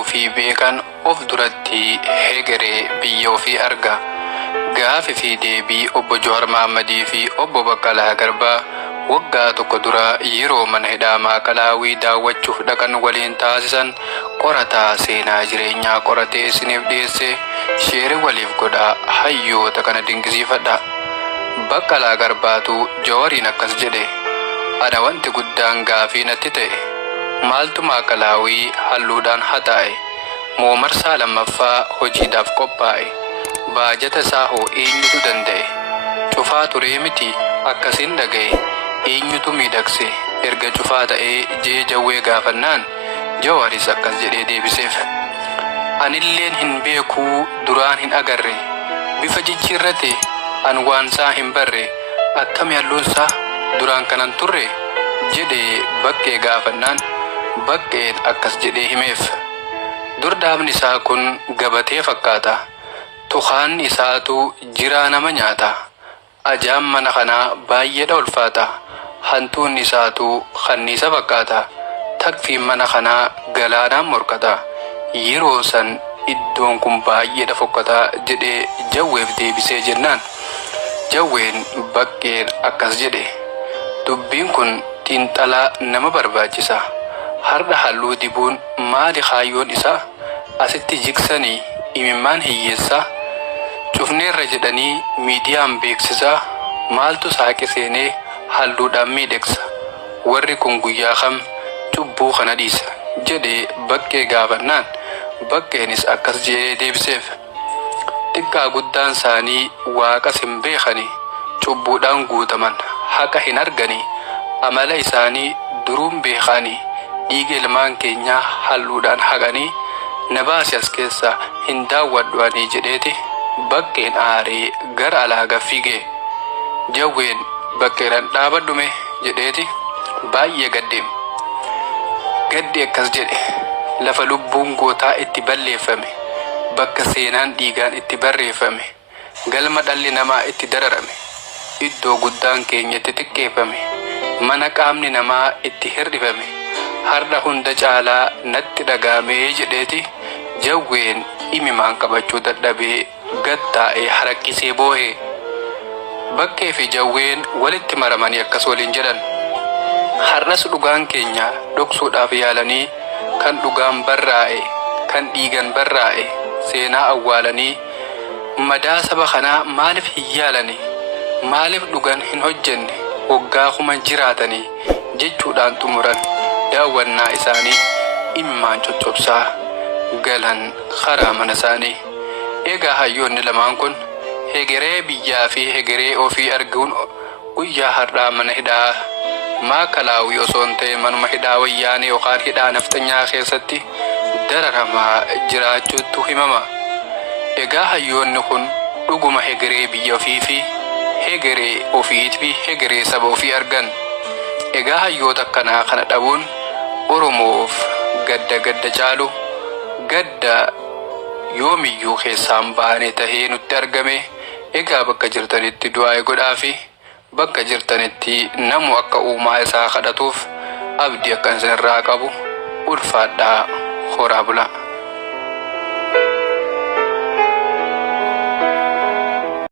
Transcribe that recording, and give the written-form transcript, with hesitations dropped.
fi beekan of duratti hegeree biyya ofii arga. Gaafi fi deebii obbo Jawaar Mohammadii fi obbo Baqqalaa Garbaa waggaa tokko dura yeroo mana hidhaa Maakalaawii daawwachuuf dhaqan waliin taasisan qorataa seenaa jireenyaa qoratee isiniif dhiyeesse sheere waliif godhaa hayyoota kana dinqisiifadha. Baqqalaa Garbaatu Jawaariin akkas jedhe, ana wanti guddaan gaafii natti ta'e maaltu Maakalaawii halluudhaan haxaa'e moo marsaa lammaffaa hojiidhaaf qophaa'e baajata isaa hoo eenyutu danda'e cufaa turee miti akkasiin dhaga'e eenyutu miidhagse erga cufaa ta'ee jee Jawwee gaafannaan Jawaaris akkas jedhee deebiseef, anilleen hin beekuu duraan hin agarre bifa jijjiirrate an waan isaa hin barre akkami halluunsaa duraan kanan turre jedhee Baqqee gaafannaan Baqqeen akkas jedhee himeef, durdaamni isaa kun gabatee fakkaata, tukaan isaatu jiraa nama nyaata, ajaan mana kanaa baay'eedha ulfaata, hantuun isaatu kanniisa fakkaata, takfiin mana kanaa galaanaan morkata, yeroo san iddoon kun baay'eedha fokkata jedhee Jawweef deebisee jennaan Jawween Baqqeen akkas jedhe, dubbiin kun xiinxalaa nama barbaachisa. Har'a halluu dibuun maali kaayyoon isaa? Asitti jiksanii imimmaan hiyyeessaa cufneerra jedhanii miidiyaan beeksisaa maaltu saaqe seenee halluudhaan miidhagsa? Warri kun guyyaa kam cubbuu kana dhiisa jedhee Baqqee gaafannaan Baqqeenis akkas jedhee deebiseef, xiqqaa guddaan isaanii waaqas hin beekani, cubbuudhaan guutaman haqa hin argani, amala isaanii duruun beekani, dhiiga ilmaan keenyaa halluudhaan haqanii na baasi as keessa hin daawwadhuanii jedheeti Baqqeen aaree gara alaa gaffigee. Jawween Baqqeedhaan dhaabadhume jedheeti baay'ee gaddeem. Gaddi akkas jedhe, lafa lubbuun gootaa itti balleeffame, bakka seenaan dhiigaan itti barreeffame, galma dhalli namaa itti dararame, iddoo guddaan keenya itti xiqqeeffame, mana qaamni namaa itti hir'ifame, har'a hunda caalaa natti dhagaamee jedheeti Jawween imimaan qabachuu dadhabee gattaa'ee haraqqisee boo'ee. Baqqee fi Jawween walitti maramanii akkas waliin jedhan, har'as dhugaan keenya dhoksuudhaaf yaalanii kan dhugaan barraa'e kan dhiigan barraa'e seenaa awwaalanii madaa saba kanaa maaliif hin yaalani, maaliif dhugan hin hojjenne waggaa kuma jiraatanii jechuudhaan xumuran daawwannaa isaanii imimmaan coccobsaa galan karaa mana isaanii. Egaa hayyoonni lamaan kun hegeree biyyaa fi hegeree ofii arguun guyyaa har'aa mana hidhaa Maakalaawii osoo hin ta'e manuma hidhaa wayyaanee yookaan hidhaa nafxanyaa keessatti dararamaa jiraachuutu himama. Egaa hayyoonni kun dhuguma hegeree biyya ofii fi hegeree ofiitii fi hegeree saba ofii argan. Egaa hayyoota akkanaa kana dhabuun Oromoof gadda caalu gadda yoomiyyuu keessaan baanee tahee nutti argame. Egaa bakka jirtanitti du'aa godhaa fi bakka jirtanitti namu akka uumaa isaa kadhatuuf abdii akka isinirraa qabu ulfaadhaa horaa bulaa.